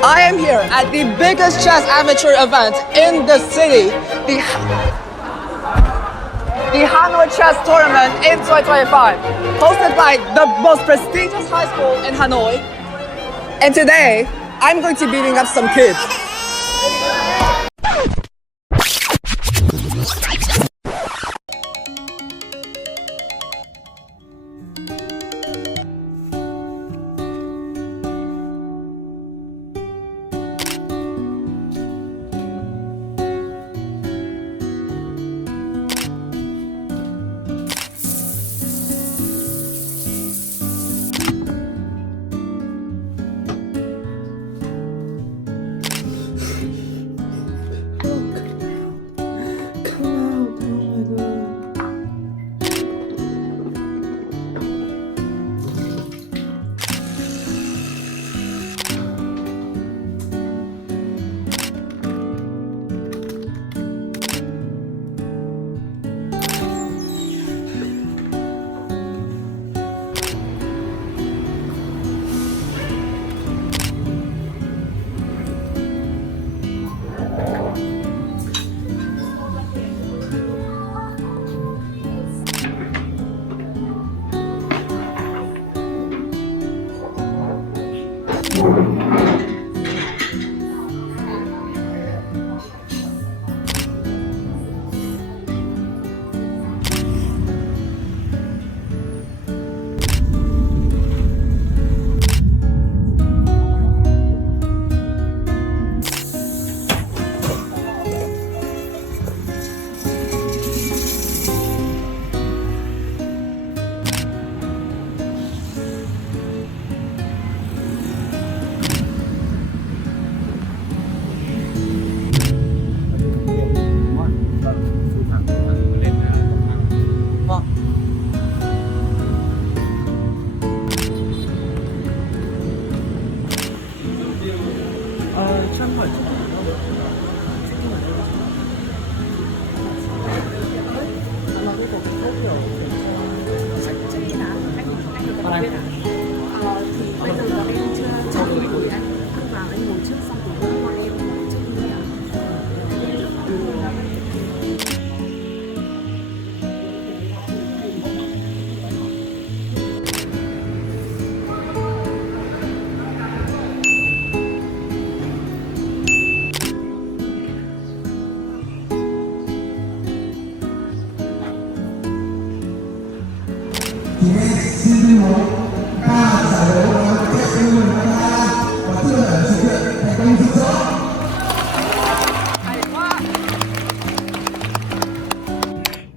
I am here at the biggest chess amateur event in the city, the Hanoi Chess Tournament in 2025, hosted by the most prestigious high school in Hanoi. And today, I'm going to be beating up some kids.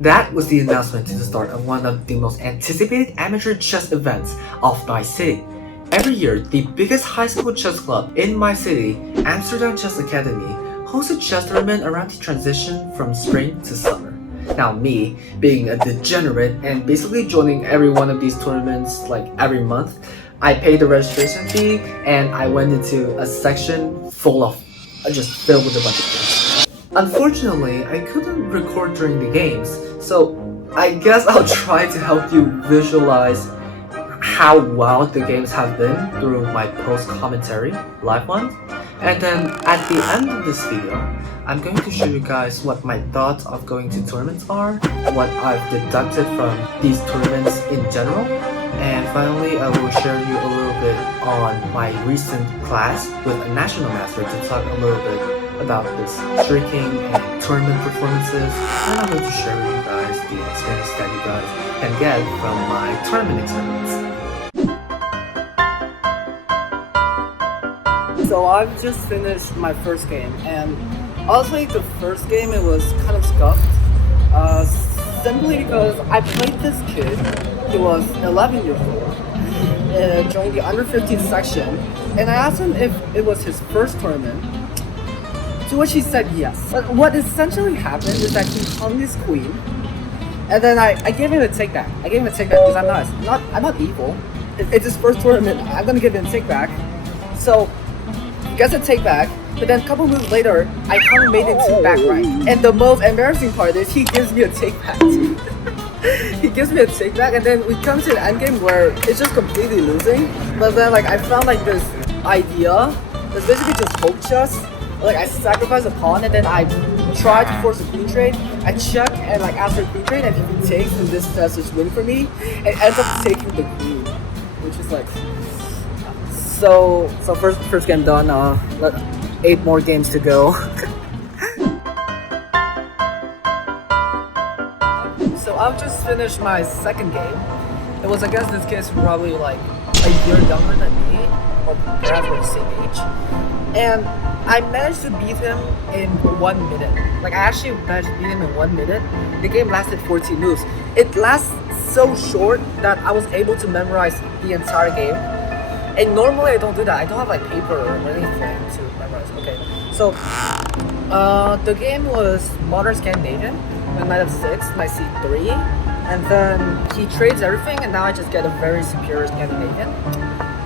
That was the announcement to the start of one of the most anticipated amateur chess events of my city. Every year, the biggest high school chess club in my city, Amsterdam Chess Academy, hosts a chess tournament around the transition from spring to summer. Now me, being a degenerate and basically joining every one of these tournaments like every month, I paid the registration fee and I went into a section full of, just filled with a bunch of games. Unfortunately, I couldn't record during the games, so I guess I'll try to help you visualize how wild the games have been through my post-commentary, live one. And then at the end of this video, I'm going to show you guys what my thoughts of going to tournaments are, what I've deducted from these tournaments in general, and finally I will share you a little bit on my recent class with a national master to talk a little bit about this streaking and tournament performances, and I'm going to share with you guys the experience that you guys can get from my tournament experience. So I've just finished my first game, and honestly the first game it was kind of scuffed, simply because I played this kid. He was 11 years old, joined the under 15 section, and I asked him if it was his first tournament, to which he said yes. But what essentially happened is that he hung his queen, and then I gave him a take back. I gave him a take back because I'm not evil. It's his first tournament. I'm gonna give him a take back. So he gets a take back, but then a couple moves later, I kind of made it to back right. And the most embarrassing part is he gives me a take back. He gives me a take back, and then we come to an end game where it's just completely losing. But then like I found like this idea It's basically just hope chess. Like I sacrifice a pawn and then I try to force a queen trade. I check and like after a queen trade, and if he takes, then this does just win for me. It ends up taking the queen, which is like so first game done. 8 more games to go. So I've just finished my second game. It was, I guess this kid's probably like a year younger than me, or perhaps we're the same age. And I managed to beat him in 1 minute. Like I actually managed to beat him in 1 minute. The game lasted 14 moves. It lasts so short that I was able to memorize the entire game. And normally I don't do that. I don't have like paper or anything to memorize. Okay, so the game was Modern Scandinavian, with knight of 6, knight c3, and then he trades everything, and now I just get a very superior Scandinavian.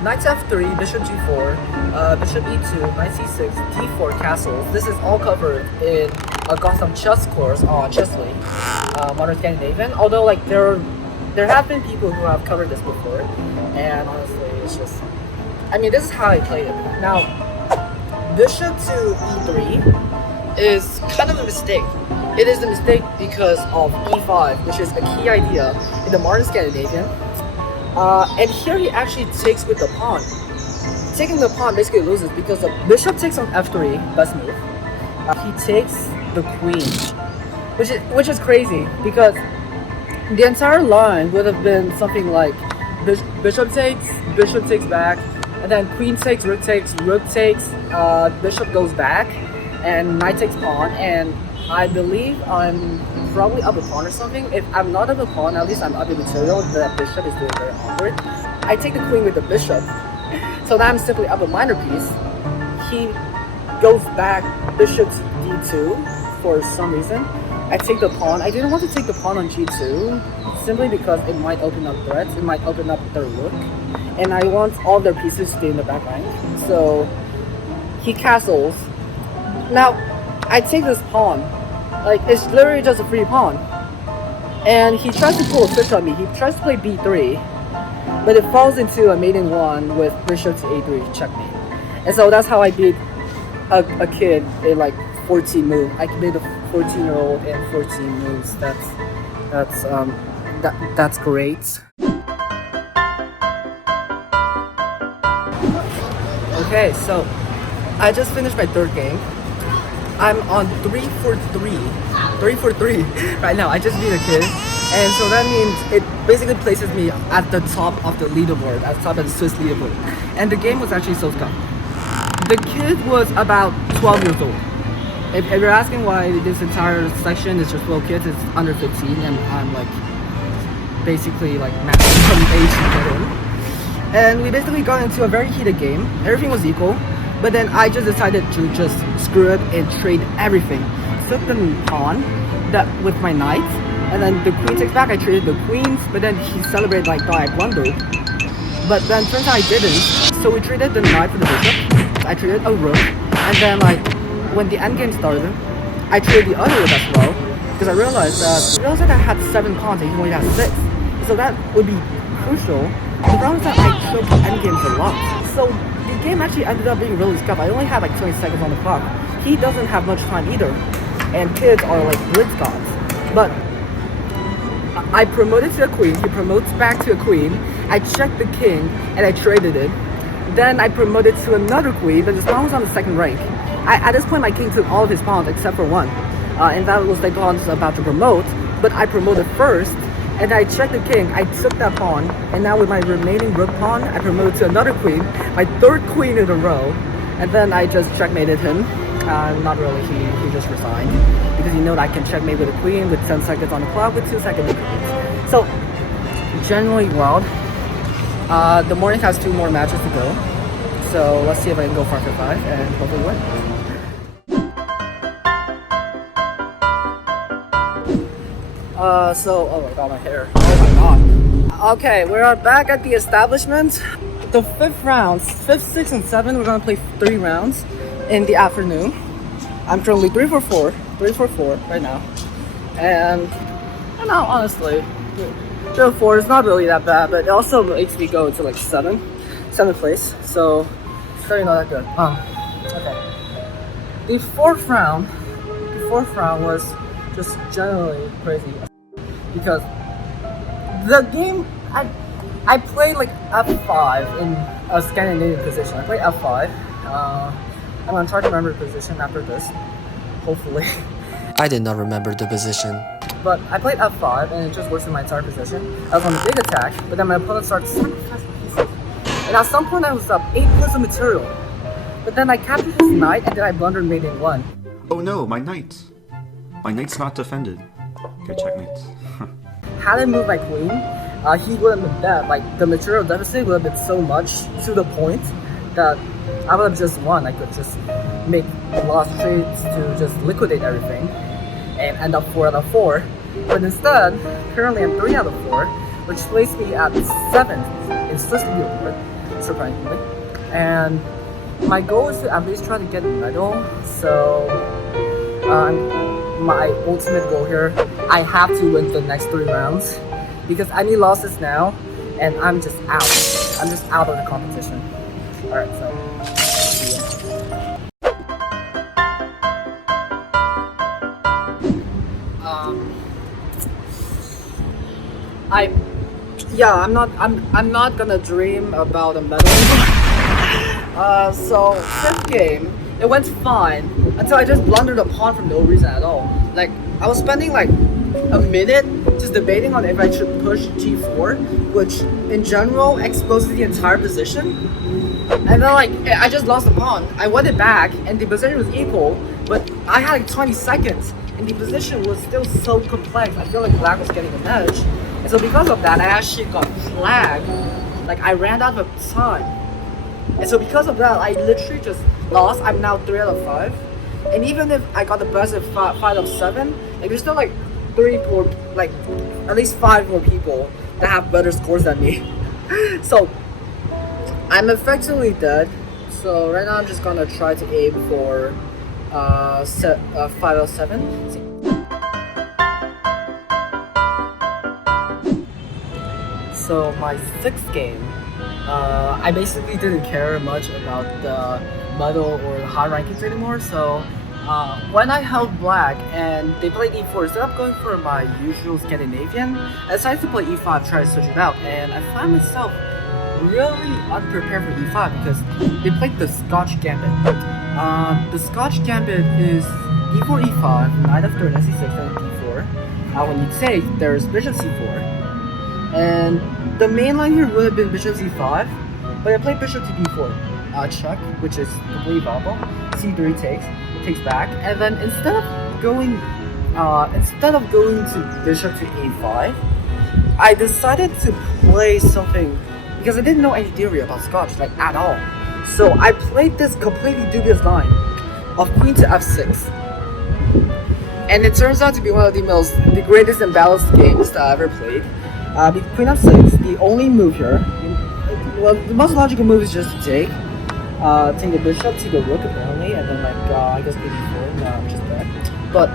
Knight f3, bishop g4, bishop e2, knight c6, d4 castles. This is all covered in a Gotham chess course on Chess League, Modern Scandinavian. Although like there have been people who have covered this before, and honestly, it's just, I mean, this is how I played it. Now, bishop to e3 is kind of a mistake. It is a mistake because of e5, which is a key idea in the Modern Scandinavian. And here he actually takes with the pawn. Taking the pawn basically loses because the bishop takes on f3, best move. He takes the queen, which is crazy because the entire line would have been something like bishop takes back, and then queen takes, rook takes, bishop goes back, and knight takes pawn, and I believe I'm probably up a pawn or something. If I'm not up a pawn, at least I'm up in material. The bishop is doing very awkward. I take the queen with the bishop, so now I'm simply up a minor piece. He goes back bishop to d2 for some reason. I take the pawn. I didn't want to take the pawn on g2 simply because it might open up threats. It might open up their rook, and I want all their pieces to be in the back rank. So he castles. Now I take this pawn. Like, it's literally just a free pawn. And he tries to pull a fish on me. He tries to play b3, but it falls into a mating one with bishop to a3, checkmate. And so that's how I beat a kid in like 14 moves. I can beat a 14-year-old in 14 moves. That's great. Okay, so I just finished my third game. I'm on 3 for 3 right now. I just beat a kid, and so that means it basically places me at the top of the leaderboard, at the top of the Swiss leaderboard. And the game was actually so tough. The kid was about 12 years old. If you're asking why this entire section is just 12 kids, it's under 15, and I'm like basically like maximum age to get in. And we basically got into a very heated game. Everything was equal. But then I just decided to just screw it and trade everything. Took the pawn with my knight, and then the queen takes back. I traded the queens, but then he celebrated like I blundered. But then turns out I didn't. So we traded the knight for the bishop. I traded a rook, and then like when the endgame started, I traded the other rook as well because I realized that I had 7 pawns and he only had 6. So that would be crucial. The problem is that I choked endgames a lot. So the game actually ended up being really scuffed. I only had like 20 seconds on the clock. He doesn't have much time either. And kids are like blitz gods. But I promoted to a queen. He promotes back to a queen. I checked the king and I traded it. Then I promoted to another queen, but his pawn was on the second rank. At this point, my king took all of his pawns except for one. And that was the pawn about to promote. But I promoted first. And I checked the king, I took that pawn, and now with my remaining rook pawn, I promoted to another queen, my 3rd queen in a row, and then I just checkmated him. Not really, he just resigned, because you know that I can checkmate with a queen with 10 seconds on the clock with 2 seconds of queens. So, generally wild. The morning has 2 more matches to go, so let's see if I can go 5 for 5 and hopefully win. Oh my god, my hair. Oh my god. Okay, we are back at the establishment. The 5th rounds, 5th, 6th, and 7th, we're gonna play 3 rounds in the afternoon. I'm currently 3 for 4 right now. And I know, honestly, 3 for 4 is not really that bad, but it also makes me go to like 7th place. So, it's really not that good. Okay. The fourth round was just generally crazy because the game I played like f5 in a Scandinavian position. I played f5. I'm gonna try to remember the position after this, hopefully. I did not remember the position. But I played f5 and it just worsened my entire position. I was on the big attack, but then my opponent started sacrificing pieces. And at some point I was up 8 points of material. But then I captured his knight and then I blundered mate in 1. Oh no, my knight. My knight's not defended. Okay, checkmate. Had I moved my queen, he would have been dead. Like, the material deficit would have been so much to the point that I would have just won. I could just make lost trades to just liquidate everything and end up 4 out of 4. But instead, currently I'm 3 out of 4, which placed me at 7th in Swiss leaderboard, surprisingly. And my goal is to at least try to get a medal. So my ultimate goal here, I have to win the next 3 rounds because any losses now and I'm just out. I'm just out of the competition. Alright, so see ya. I'm not gonna dream about a medal. So fifth game, it went fine until I just blundered a pawn for no reason at all. Like, I was spending like a minute just debating on if I should push g4, which in general exposes the entire position. And then like, I just lost the pawn. I won it back and the position was equal, but I had like 20 seconds and the position was still so complex. I feel like black was getting an edge. And so because of that, I actually got flagged. Like, I ran out of time. And so because of that, I literally just lost. I'm now 3 out of 5. And even if I got the best of 5 out of 7, like, there's still like 3 more, like at least 5 more people that have better scores than me. So I'm effectively dead. So right now I'm just gonna try to aim for 5 out of 7. So my 6th game, I basically didn't care much about the medal or the high rankings anymore. So when I held black and they played e4, instead of going for my usual Scandinavian, I decided to play e5, try to switch it out, and I found myself really unprepared for e5 because they played the Scotch Gambit. The Scotch Gambit is e4, e5, knight f3, knight c6, and d4. When you take, there's bishop c4. And the main line here would have been bishop c5, but I played bishop to b4, check, which is completely viable. c3 takes back, and then instead of going to bishop to a5, I decided to play something because I didn't know any theory about Scotch, like at all. So I played this completely dubious line of queen to f6, and it turns out to be one of the greatest imbalanced games that I ever played. Queen f6, the only move here, well, the most logical move is just to take the bishop, take the rook apparently, and then like, I guess b4, no, which is bad. But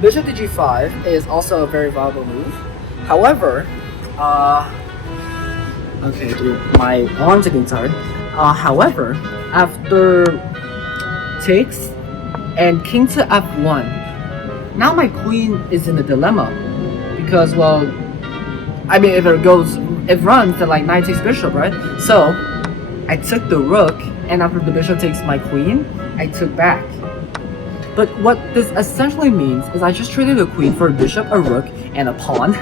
bishop to g5 is also a very viable move. However, okay, dude, my arms are getting tired. However, after takes and king to f1, now my queen is in a dilemma. Because, well, I mean, if it runs, then like knight takes bishop, right? So I took the rook, and after the bishop takes my queen, I took back. But what this essentially means is I just traded a queen for a bishop, a rook, and a pawn,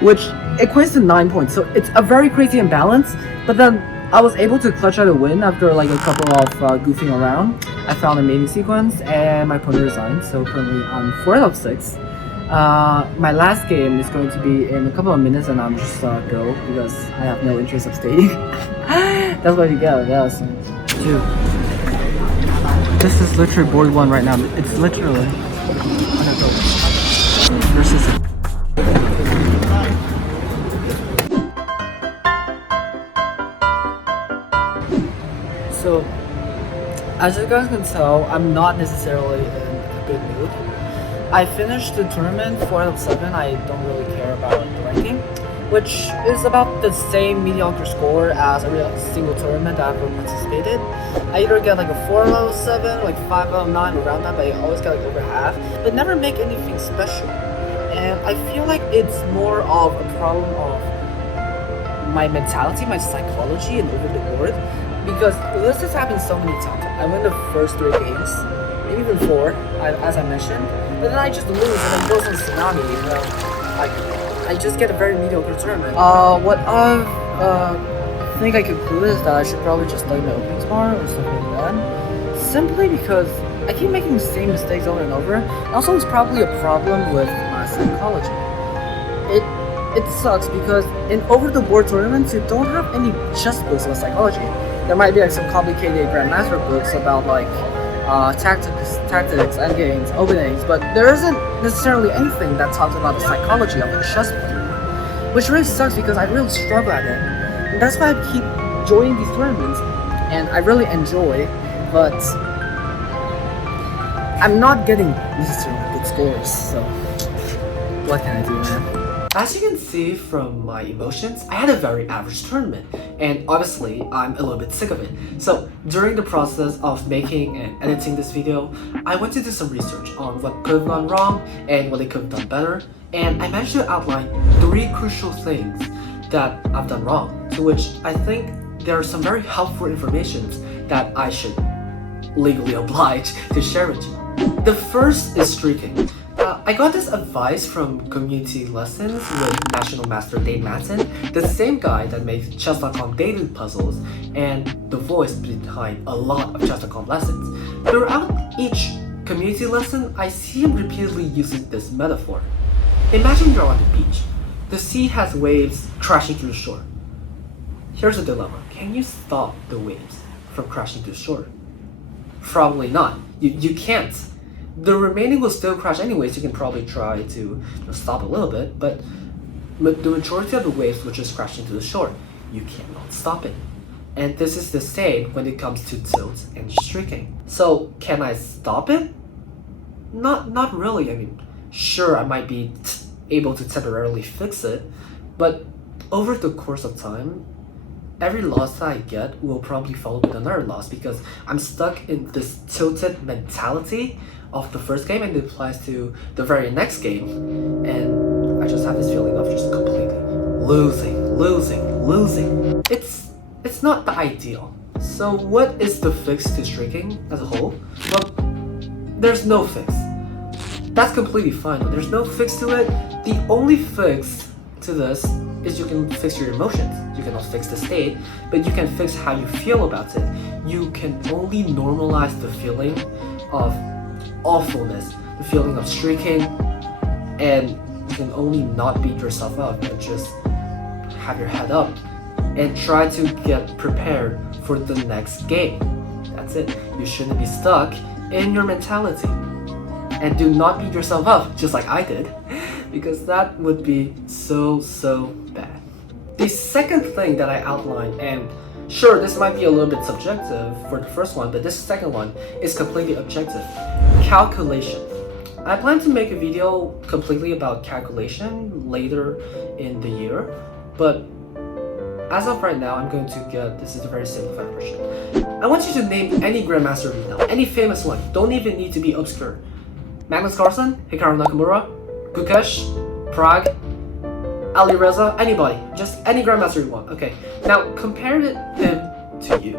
which equates to 9 points. So it's a very crazy imbalance. But then I was able to clutch out a win after like a couple of goofing around. I found a mating sequence, and my opponent resigned. So currently I'm 4 out of 6. My last game is going to be in a couple of minutes, and I'm just go because I have no interest of staying. That's where you go. Yes, dude. This is literally board 1 right now. It's literally versus. So, as you guys can tell, I'm not necessarily in a good mood. I finished the tournament 4 out of 7. I don't really care about the ranking. which is about the same mediocre score as a real single tournament that I've ever participated. I either get like a 4/7, like 5/9 around that, but I always get like over half, but never make anything special. And I feel like it's more of a problem of my mentality, my psychology, and over the board. Because this has happened so many times. I win the first 3 games, maybe even 4, as I mentioned, but then I just lose and then goes on tsunami. You know, like I just get a very mediocre tournament. What I think I concluded is that I should probably just study my openings more or something like that. Simply because I keep making the same mistakes over and over. And also, it's probably a problem with my psychology. It sucks because in over-the-board tournaments, you don't have any chess books on psychology. There might be like some complicated grandmaster books about like tactics, endgames, openings, but there isn't necessarily anything that talks about the psychology of a chess player, which really sucks because I really struggle at it. And that's why I keep joining these tournaments, and I really enjoy, but I'm not getting necessarily good scores, so what can I do, man? As you can see from my emotions, I had a very average tournament, and obviously I'm a little bit sick of it. So during the process of making and editing this video, I went to do some research on what could have gone wrong and what they could have done better, and I managed to outline 3 crucial things that I've done wrong, to which I think there are some very helpful information that I should legally oblige to share with you. The first is streaking. I got this advice from community lessons with National Master Dave Madsen, the same guy that makes Chess.com daily puzzles and the voice behind a lot of Chess.com lessons. Throughout each community lesson, I see him repeatedly using this metaphor. Imagine you're on the beach. The sea has waves crashing through the shore. Here's a dilemma. Can you stop the waves from crashing through the shore? Probably not. You can't. The remaining will still crash anyways. You can probably try to stop a little bit, but the majority of the waves will just crash into the shore. You cannot stop it. And this is the same when it comes to tilt and streaking. So can I stop it? Not really. I mean, sure, I might be able to temporarily fix it, but over the course of time, every loss that I get will probably follow with another loss because I'm stuck in this tilted mentality of the first game and it applies to the very next game, and I just have this feeling of just completely losing. It's not the ideal. So what is the fix to streaking as a whole? Well, there's no fix. That's completely fine, but there's no fix to it. The only fix to this is you can fix your emotions. You cannot fix the state, but you can fix how you feel about it. You can only normalize the feeling of awfulness, the feeling of streaking, and you can only not beat yourself up and just have your head up and try to get prepared for the next game. That's it. You shouldn't be stuck in your mentality. And do not beat yourself up just like I did, because that would be so bad. The second thing that I outlined, and sure, this might be a little bit subjective for the first one, but this second one is completely objective. Calculation. I plan to make a video completely about calculation later in the year, but as of right now, I'm going to get, this is a very simplified version. I want you to name any Grandmaster right now, any famous one, don't even need to be obscure. Magnus Carlsen, Hikaru Nakamura, Gukesh, Prague, Ali Reza, anybody, just any Grandmaster you want. Okay, now compare him to you.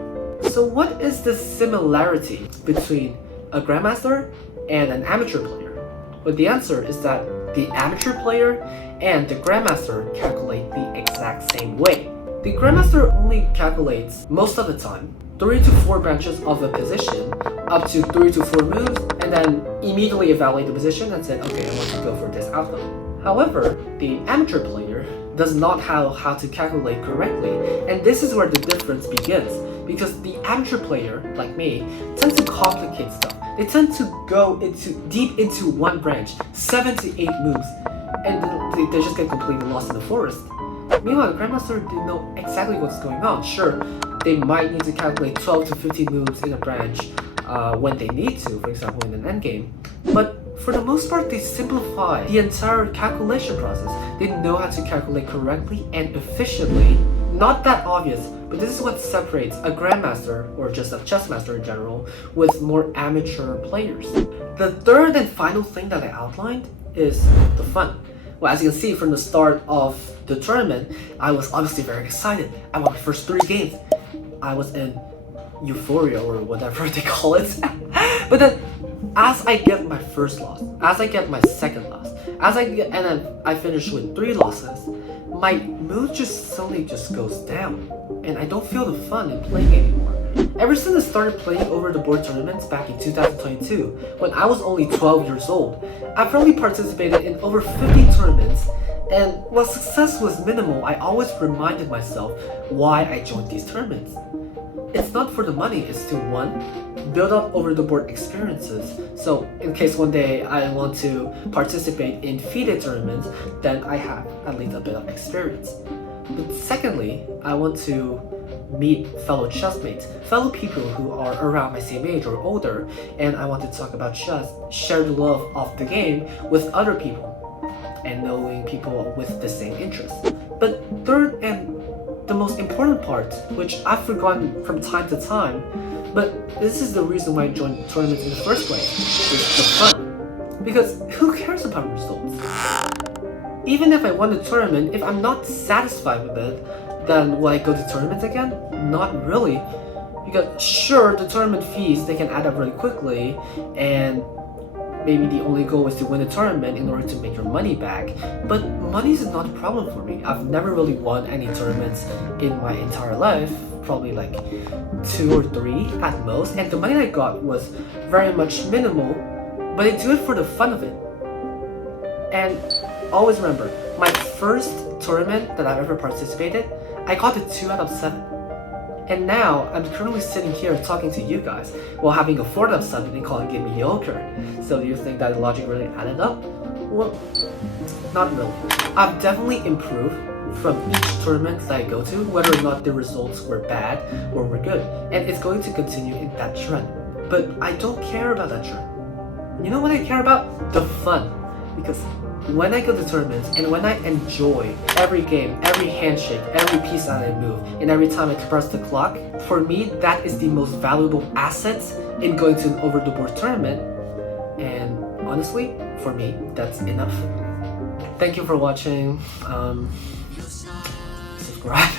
So what is the similarity between a Grandmaster and an amateur player? Well, the answer is that the amateur player and the Grandmaster calculate the exact same way. The Grandmaster only calculates, most of the time, 3 to 4 branches of a position, up to 3 to 4 moves, and then immediately evaluate the position and say, okay, I want to go for this outcome. However, the amateur player does not know how to calculate correctly, and this is where the difference begins, because the amateur player, like me, tends to complicate stuff. They tend to go deep into one branch, 7 to 8 moves, and they just get completely lost in the forest. Meanwhile, the Grandmaster didn't know exactly what's going on. Sure, they might need to calculate 12 to 15 moves in a branch when they need to, for example in an endgame. But for the most part, they simplify the entire calculation process. They know how to calculate correctly and efficiently. Not that obvious, but this is what separates a grandmaster, or just a chess master in general, with more amateur players. The third and final thing that I outlined is the fun. Well, as you can see from the start of the tournament, I was obviously very excited. I won my first 3 games. I was in euphoria, or whatever they call it. But then, as I get my first loss, as I get my second loss, and then I finish with 3 losses, my mood just suddenly goes down, and I don't feel the fun in playing anymore. Ever since I started playing over-the-board tournaments back in 2022, when I was only 12 years old, I've probably participated in over 50 tournaments, and while success was minimal, I always reminded myself why I joined these tournaments. It's not for the money, it's to 1, build up over-the-board experiences, so in case one day I want to participate in FIDE tournaments, then I have at least a bit of experience. But secondly, I want to meet fellow chessmates, fellow people who are around my same age or older, and I want to talk about chess, share the love of the game with other people, and knowing people with the same interests. But third and the most important part, which I've forgotten from time to time, but this is the reason why I joined tournaments in the first place, is the fun. Because who cares about results? Even if I won the tournament, if I'm not satisfied with it, then will I go to tournaments again? Not really. Because sure, the tournament fees, they can add up really quickly, and maybe the only goal is to win a tournament in order to make your money back, but money is not a problem for me. I've never really won any tournaments in my entire life, probably like 2 or 3 at most, and the money I got was very much minimal, but I do it for the fun of it. And always remember, my first tournament that I've ever participated, I got a 2 out of 7. And now, I'm currently sitting here talking to you guys while having a 4 out of 7 and calling it mediocre. So do you think that logic really added up? Well, not really. I've definitely improved from each tournament that I go to, whether or not the results were bad or were good. And it's going to continue in that trend. But I don't care about that trend. You know what I care about? The fun. Because when I go to tournaments and when I enjoy every game, every handshake, every piece that I move, and every time I press the clock, for me, that is the most valuable asset in going to an over-the-board tournament. And honestly, for me, that's enough. Thank you for watching. Subscribe.